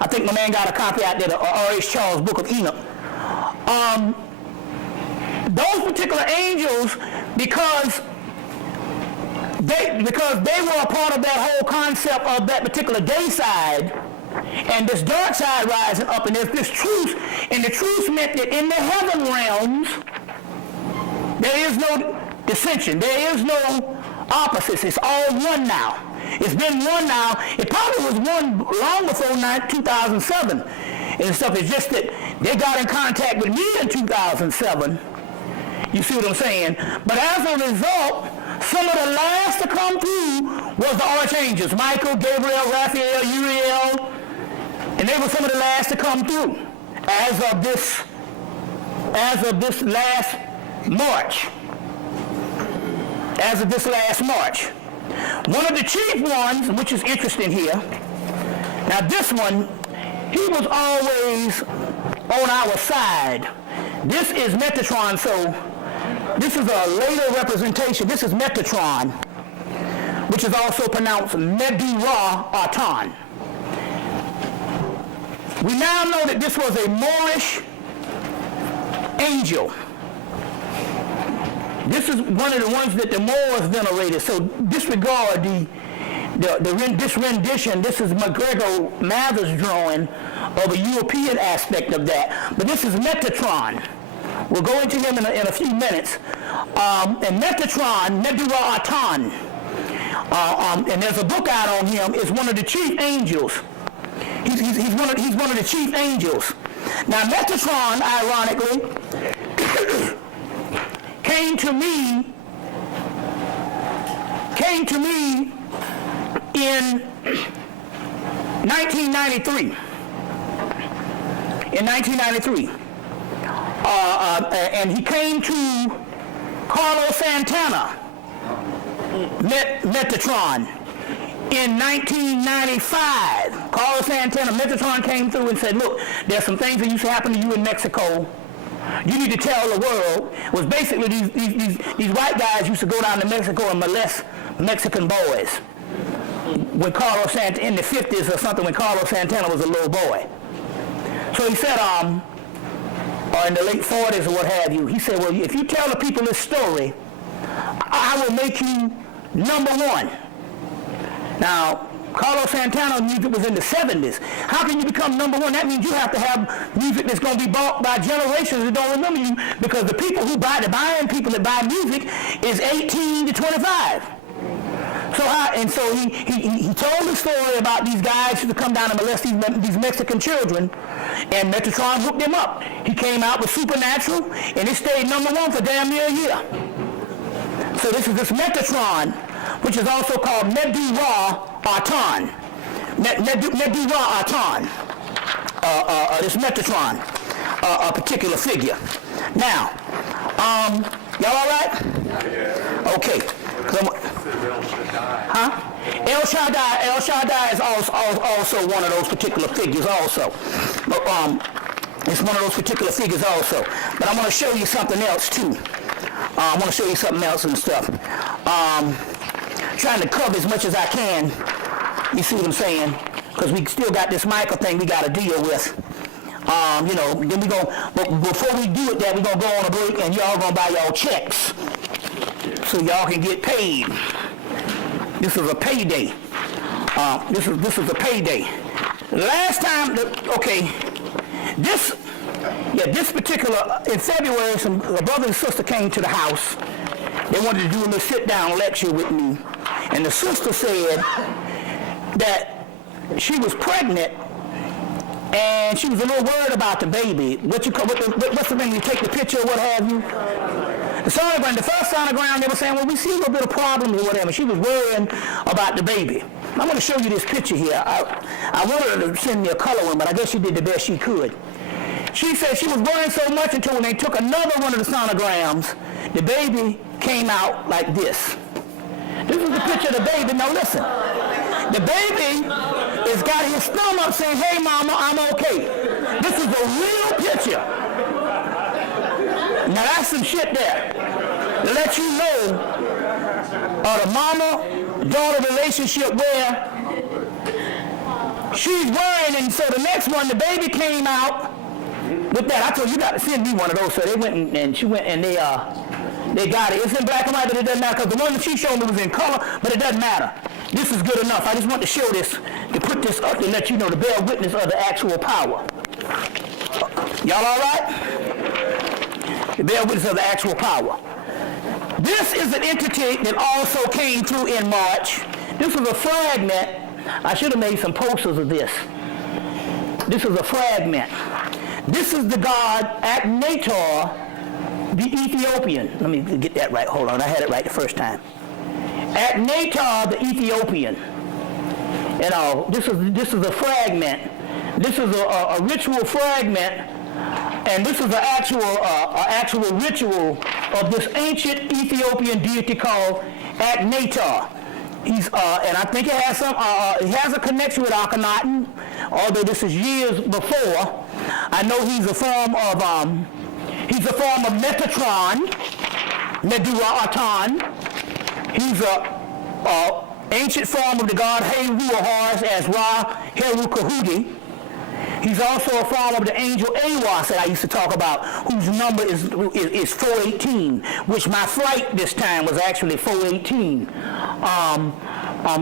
I think my man got a copy out there, the R.H. Charles book of Enoch. Those particular angels, because they were a part of that whole concept of that particular day side and this dark side rising up, and there's this truce, and the truce meant that in the heaven realms there is no dissension, there is no opposites, it's all one now. It's been one now. It probably was one long before 2007 and stuff. It's just that they got in contact with me in 2007. You see what I'm saying? But as a result, some of the last to come through was the archangels, Michael, Gabriel, Raphael, Uriel, and they were some of the last to come through as of this last March. As of this last March. One of the chief ones, which is interesting here, now this one, he was always on our side. This is Metatron, so this is a later representation. This is Metatron, which is also pronounced Medu-Ra-Atan. We now know that this was a Moorish angel. This is one of the ones that the Moors venerated, so disregard this rendition. This is McGregor Mather's drawing of a European aspect of that. But this is Metatron. We'll go into him in a few minutes. And Metatron, Medu-Ra-Atan, and there's a book out on him, is one of the chief angels. He's one of the chief angels. Now Metatron, ironically, came to me in 1993. And he came to Carlos Santana, Metatron, in 1995. Carlos Santana, Metatron came through and said, look, there's some things that used to happen to you in Mexico you need to tell the world, was basically these white guys used to go down to Mexico and molest Mexican boys. When Carlos Santana, in the 50s or something, when Carlos Santana was a little boy. So he said, or in the late 40s or what have you, he said, well, if you tell the people this story, I will make you number one. Now, Carlos Santana music was in the 70s. How can you become number one? That means you have to have music that's going to be bought by generations that don't remember you, because the people who buy, the buying people that buy music is 18 to 25. So he told the story about these guys who come down and molest these Mexican children, and Metatron hooked him up. He came out with Supernatural, and it stayed number one for damn near a year. So this is this Metatron, which is also called Neteru Arton. Neteru Arton. This Metatron, a particular figure. Now, y'all all right? Yeah. Okay. Huh? El Shaddai is also one of those particular figures also. But, it's one of those particular figures also. But I'm going to show you something else too. I want to show you something else and stuff. Trying to cover as much as I can. You see what I'm saying? Because we still got this Michael thing we got to deal with. Then we but before we do it, we're going to go on a break, and y'all going to buy y'all checks so y'all can get paid. This is a payday. This is a payday. Last time, this particular, in February, a brother and sister came to the house. They wanted to do a little sit-down lecture with me. And the sister said that she was pregnant and she was a little worried about the baby. What's the thing, you take the picture or what have you? The first sonogram, they were saying, well, we see a little bit of problems or whatever. She was worrying about the baby. I'm going to show you this picture here. I wanted her to send me a color one, but I guess she did the best she could. She said she was worrying so much until when they took another one of the sonograms, the baby came out like this. This is the picture of the baby. Now listen. The baby has got his thumb up saying, hey, mama, I'm okay. This is a real picture. Now that's some shit there to let you know the mama-daughter relationship where she's worrying, and so the next one, the baby came out with that. I told you got to send me one of those. So they went and she went and they got it. It's in black and white, but it doesn't matter because the one that she showed me was in color, but it doesn't matter. This is good enough. I just want to show this, to put this up to let you know, to bear witness of the actual power. Y'all all right? To bear witness of the actual power. This is an entity that also came through in March. This was a fragment. I should have made some posters of this. This is a fragment. This is the god Neteru, the Ethiopian. Let me get that right. Hold on, I had it right the first time. Neteru, the Ethiopian. This is a fragment. This is a ritual fragment, and this is an actual ritual of this ancient Ethiopian deity called Neteru. He's and I think it has a connection with Akhenaten, although this is years before. I know he's a form of Metatron, Neteru Arton. He's a ancient form of the god Heru Horus as Ra Heru Kahudi. He's also a form of the angel Awas that I used to talk about, whose number is 418, which my flight this time was actually 418.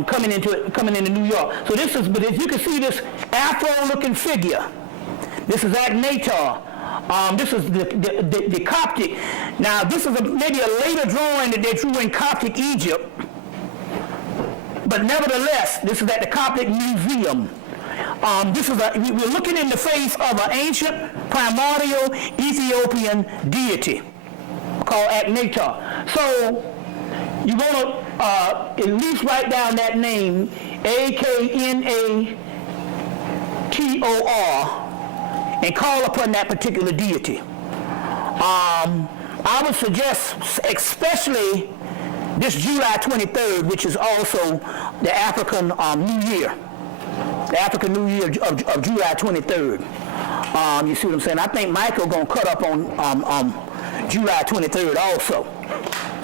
Coming into New York. So this is, but as you can see, this Afro-looking figure. This is Neteru. This is the Coptic. Now this is maybe a later drawing that they drew in Coptic Egypt, but nevertheless, this is at the Coptic Museum. We're looking in the face of an ancient primordial Ethiopian deity called Neteru. So you want to at least write down that name, Aknator, and call upon that particular deity. I would suggest, especially this July 23rd, which is also the African New Year. The African New Year of July 23rd. You see what I'm saying? I think Michael gonna cut up on July 23rd also.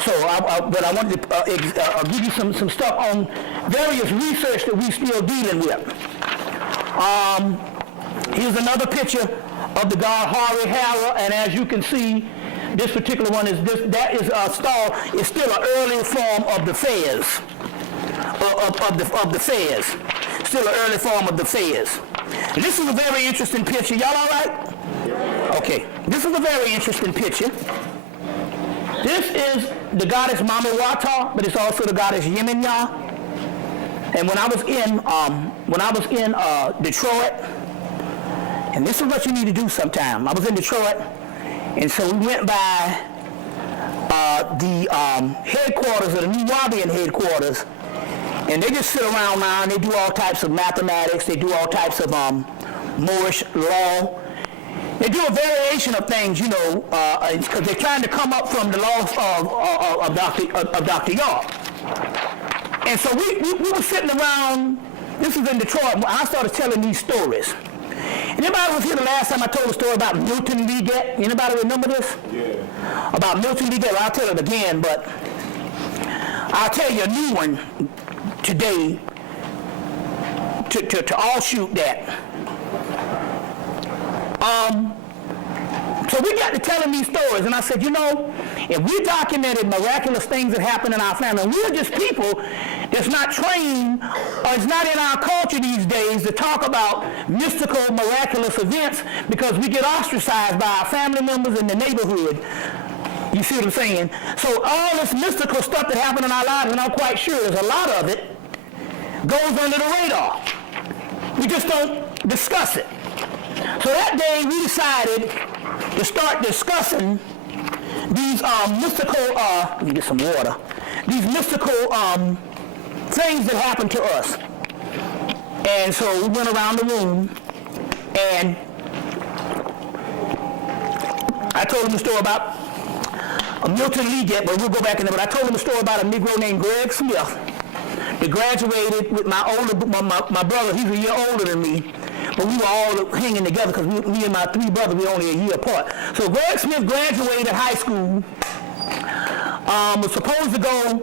So, but I wanted to give you some stuff on various research that we still dealing with. Here's another picture of the god Hari Hara, and as you can see, this particular one is that is star is still an early form of the Fez, of the Fez, still an early form of the Fez. And this is a very interesting picture. Y'all all right? Okay. This is a very interesting picture. This is the goddess Mamiwata, but it's also the goddess Yeminya. And when I was in Detroit, and this is what you need to do sometime. I was in Detroit, and so we went by the headquarters of the New Wabian headquarters, and they just sit around now and they do all types of mathematics. They do all types of Moorish law. They do a variation of things, you know, because they're trying to come up from the laws of Dr. York. And so we were sitting around, this was in Detroit, I started telling these stories. Anybody was here the last time I told a story about Milton Leggett? Anybody remember this? Yeah. About Milton Leggett? I'll tell it again, but I'll tell you a new one today to all shoot that. So we got to telling these stories, and I said, you know, if we documented miraculous things that happen in our family, and we're just people that's not trained, or it's not in our culture these days to talk about mystical, miraculous events because we get ostracized by our family members in the neighborhood. You see what I'm saying? So all this mystical stuff that happened in our lives, and I'm quite sure there's a lot of it, goes under the radar. We just don't discuss it. So that day we decided to start discussing these mystical, let me get some water, these mystical things that happen to us. And so we went around the room and I told him a story about Milton Leggett, but we'll go back in there, but I told him a story about a Negro named Greg Smith that graduated with my brother. He's a year older than me. But we were all hanging together because me and my three brothers, we were only a year apart. So Greg Smith graduated high school, was supposed to go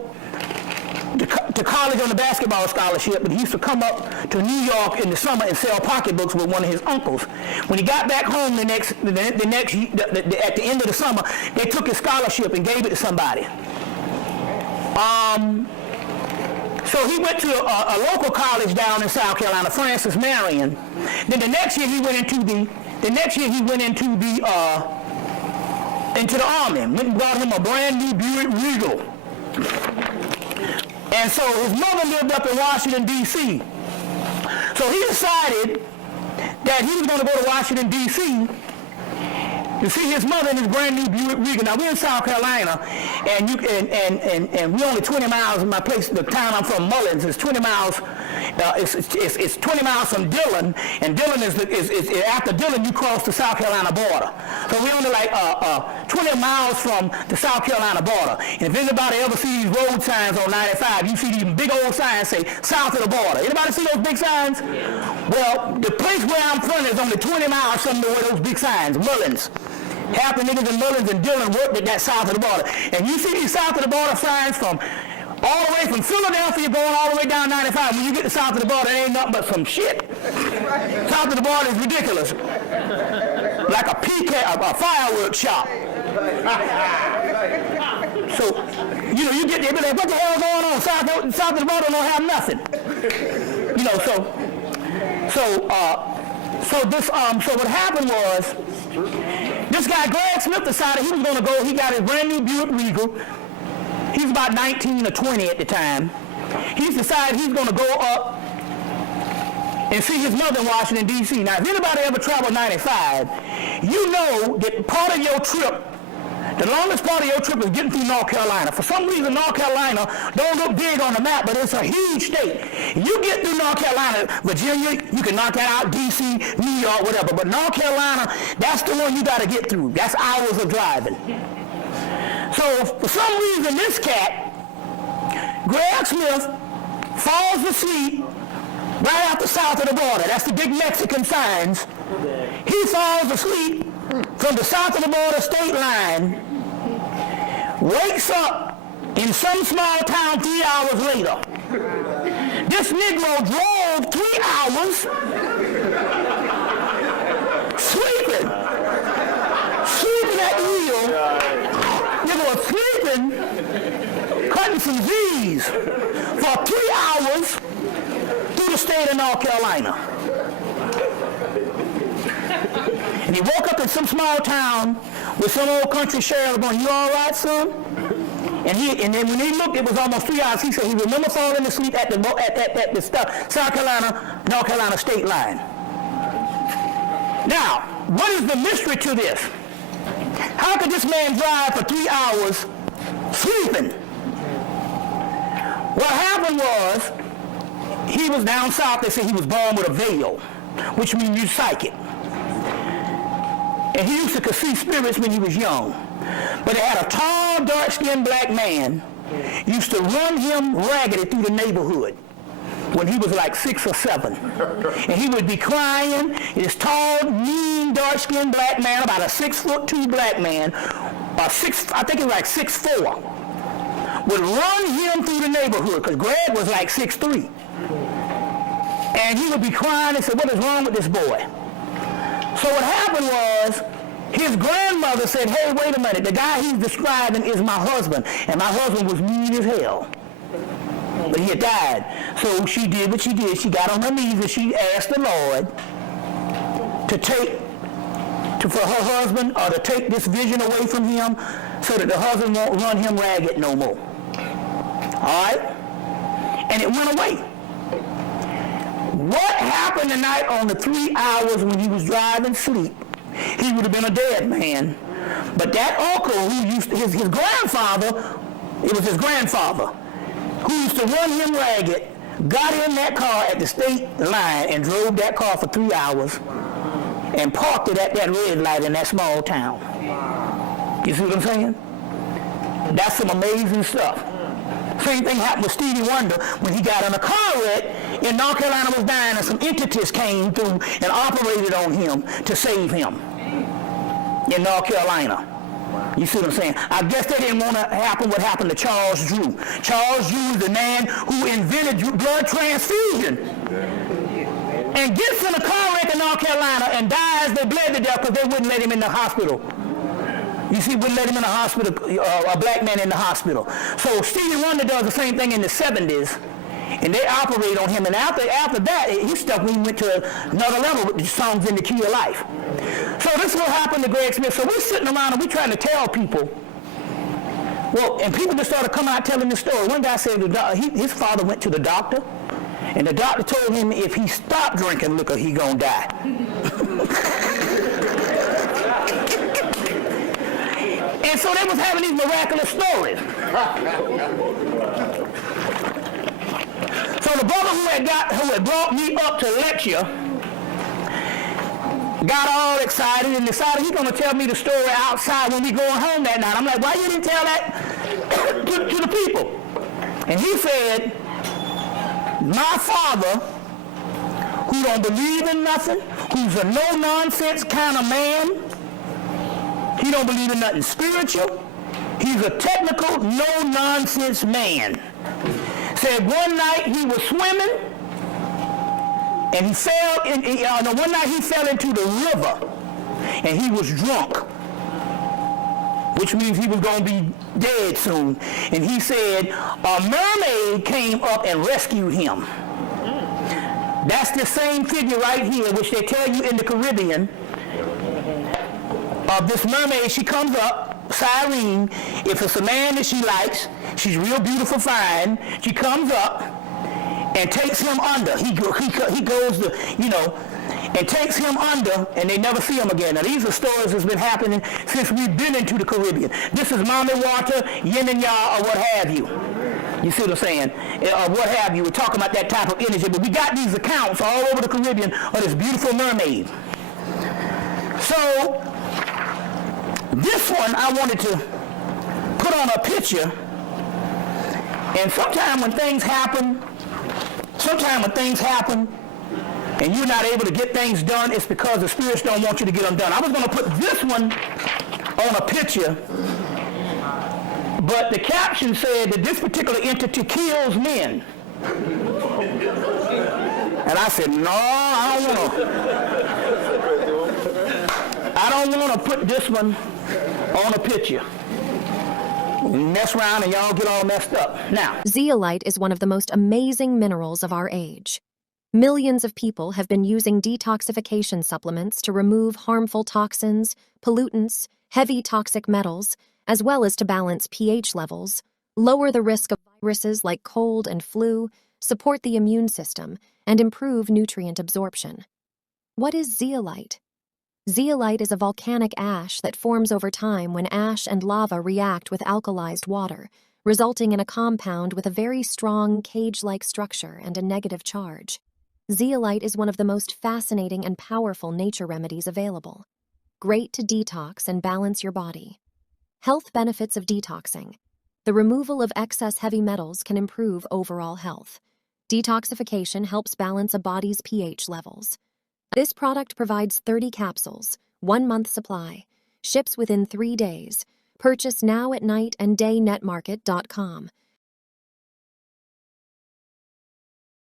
to college on a basketball scholarship, but he used to come up to New York in the summer and sell pocketbooks with one of his uncles. When he got back home at the end of the summer, they took his scholarship and gave it to somebody. So he went to a local college down in South Carolina, Francis Marion. Then the next year he went into the army. Went and brought him a brand new Buick Regal. And so his mother lived up in Washington, D.C. So he decided that he was going to go to Washington, D.C. to see his mother in his brand new Buick Regal. Now we're in South Carolina, and we're only 20 miles from my place. The town I'm from, Mullins, is 20 miles. It's 20 miles from Dillon, and Dillon is after Dillon you cross the South Carolina border. So we're only like 20 miles from the South Carolina border. And if anybody ever sees these road signs on 95, you see these big old signs say south of the border. Anybody see those big signs? Yeah. Well, the place where I'm from is only 20 miles from where those big signs, Mullins. Half the niggas in Mullins and Dillon worked at that south of the border. And you see these south of the border signs from all the way from Philadelphia going all the way down 95. When you get to south of the border, it ain't nothing but some shit. South of the border is ridiculous. Like a fireworks shop. So, you know, you get there, but like, what the hell is going on? South of the border don't have nothing. You know, so what happened was, this guy, Greg Smith, decided he was going to go. He got his brand new Buick Regal. He was about 19 or 20 at the time. He's decided he's going to go up and see his mother in Washington, D.C. Now, if anybody ever traveled 95, you know that part of your trip, the longest part of your trip is getting through North Carolina. For some reason, North Carolina don't look big on the map, but it's a huge state. You get through North Carolina, Virginia, you can knock that out, D.C., New York, whatever. But North Carolina, that's the one you got to get through. That's hours of driving. So for some reason, this cat, Greg Smith, falls asleep right out the south of the border. That's the big Mexican signs He falls asleep from the south of the border state line, wakes up in some small town 3 hours later. This Negro drove 3 hours sleeping at the wheel. Nigga was sleeping, cutting some Z's for 3 hours through the state of North Carolina. And he woke up in some small town with some old country sheriff going, "You all right, son?" And then when he looked, it was almost 3 hours. He said he remembered falling asleep at the South Carolina, North Carolina state line. Now, what is the mystery to this? How could this man drive for 3 hours sleeping? What happened was, he was down south. They said he was born with a veil, which means you're psychic. And he used to see spirits when he was young. But they had a tall, dark-skinned black man used to run him raggedy through the neighborhood when he was like 6 or 7. And he would be crying. This tall, mean, dark-skinned black man, about a 6'2" black man, I think he was like 6'4", would run him through the neighborhood, because Greg was like 6'3". And he would be crying and say, "What is wrong with this boy?" So what happened was, his grandmother said, "Hey, wait a minute, the guy he's describing is my husband, and my husband was mean as hell. But he had died." So she did what she did. She got on her knees and she asked the Lord for her husband, or to take this vision away from him so that the husband won't run him ragged no more. All right? And it went away. What happened tonight on the 3 hours when he was driving sleep? He would have been a dead man. But that uncle who used to, his grandfather, it was his grandfather, who used to run him ragged, got in that car at the state line and drove that car for 3 hours and parked it at that red light in that small town. You see what I'm saying? That's some amazing stuff. Same thing happened with Stevie Wonder when he got in a car wreck and North Carolina was dying, and some entities came through and operated on him to save him in North Carolina. You see what I'm saying? I guess they didn't want to happen what happened to Charles Drew. Charles Drew is the man who invented blood transfusion. And gets in a car wreck in North Carolina and dies. They bled to death because they wouldn't let him in the hospital. You see, wouldn't let him in the hospital, a black man in the hospital. So Stevie Wonder does the same thing in the 70s, and they operate on him. And after that, his stuff, we went to another level with the songs in the key of life. So this is what happened to Greg Smith. So we're sitting around and we're trying to tell people. Well, and people just started coming out telling the story. One guy said his father went to the doctor, and the doctor told him if he stopped drinking liquor, he gonna die. And so they was having these miraculous stories. So the brother who had brought me up to lecture got all excited and decided he's going to tell me the story outside when we going home that night. I'm like, "Why you didn't tell that to the people?" And he said, "My father, who don't believe in nothing, who's a no-nonsense kind of man, he don't believe in nothing spiritual. He's a technical, no-nonsense man. Said one night he was swimming, and one night he fell into the river, and he was drunk, which means he was going to be dead soon. And he said a mermaid came up and rescued him." That's the same figure right here, which they tell you in the Caribbean, of this mermaid. She comes up, Cyrene. If it's a man that she likes, she's real beautiful, fine. She comes up and takes him under. He goes to, and takes him under, and they never see him again. Now these are stories that's been happening since we've been into the Caribbean. This is Mommy Water, Yin and Ya, or what have you. You see what I'm saying? Or what have you. We're talking about that type of energy, but we got these accounts all over the Caribbean of this beautiful mermaid. So this one I wanted to put on a picture, and sometimes when things happen, and you're not able to get things done, it's because the spirits don't want you to get them done. I was going to put this one on a picture, but the caption said that this particular entity kills men. And I said, no, I don't want to put this one on a picture. Mess around and y'all get all messed up. Now, zeolite is one of the most amazing minerals of our age. Millions of people have been using detoxification supplements to remove harmful toxins, pollutants, heavy toxic metals, as well as to balance pH levels, lower the risk of viruses like cold and flu, support the immune system, and improve nutrient absorption. What is zeolite? Zeolite is a volcanic ash that forms over time when ash and lava react with alkalized water, resulting in a compound with a very strong cage-like structure and a negative charge. Zeolite is one of the most fascinating and powerful nature remedies available. Great to detox and balance your body. Health benefits of detoxing. The removal of excess heavy metals can improve overall health. Detoxification helps balance a body's pH levels. This product provides 30 capsules, 1 month supply, ships within 3 days. Purchase now at night and daynetmarket.com.